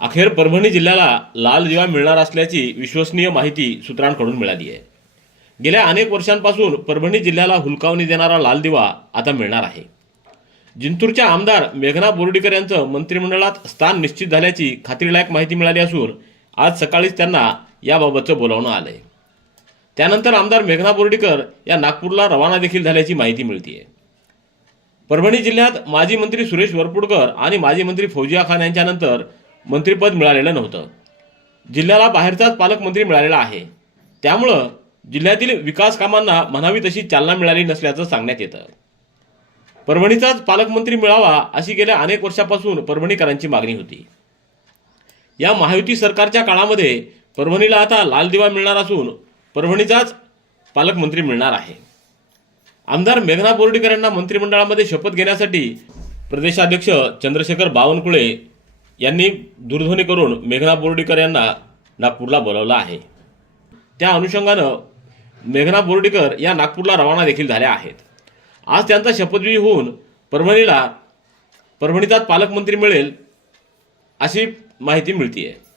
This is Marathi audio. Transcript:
अखेर परभणी जिल्ह्याला लाल दिवा मिळणार असल्याची विश्वसनीय माहिती सूत्रांकडून मिळाली आहे. गेल्या अनेक वर्षांपासून परभणी जिल्ह्याला हुलकावणी देणारा लाल दिवा आता मिळणार आहे. जिंतूरच्या आमदार मेघना बोर्डीकर यांचं मंत्रिमंडळात स्थान निश्चित झाल्याची खात्रीलायक माहिती मिळाली असून आज सकाळीच त्यांना याबाबतचं बोलावणं आलंय. त्यानंतर आमदार मेघना बोर्डीकर या नागपूरला रवाना देखील झाल्याची माहिती मिळतीये. परभणी जिल्ह्यात माजी मंत्री सुरेश वरपुडकर आणि माजी मंत्री फौजिया खान यांच्यानंतर मंत्रिपद मिळालेलं नव्हतं. जिल्ह्याला बाहेरचाच पालकमंत्री मिळालेला आहे. त्यामुळं जिल्ह्यातील विकास कामांना म्हणावी तशी चालना मिळाली नसल्याचं सांगण्यात येतं. परभणीचाच पालकमंत्री मिळावा अशी गेल्या अनेक वर्षापासून परभणीकरांची मागणी होती. या महायुती सरकारच्या काळामध्ये परभणीला आता लाल दिवा मिळणार असून परभणीचाच पालकमंत्री मिळणार आहे. आमदार मेघना बोर्डीकर यांना मंत्रिमंडळामध्ये शपथ घेण्यासाठी प्रदेशाध्यक्ष चंद्रशेखर बावनकुळे यांनी दूरध्वनी करून मेघना बोर्डीकर यांना नागपूरला बोलावलं आहे. त्या अनुषंगानं मेघना बोर्डीकर या नागपूरला रवाना देखील झाल्या आहेत. आज त्यांचा शपथविधी होऊन परभणीला परभणीचाच पालकमंत्री मिळेल अशी माहिती मिळते आहे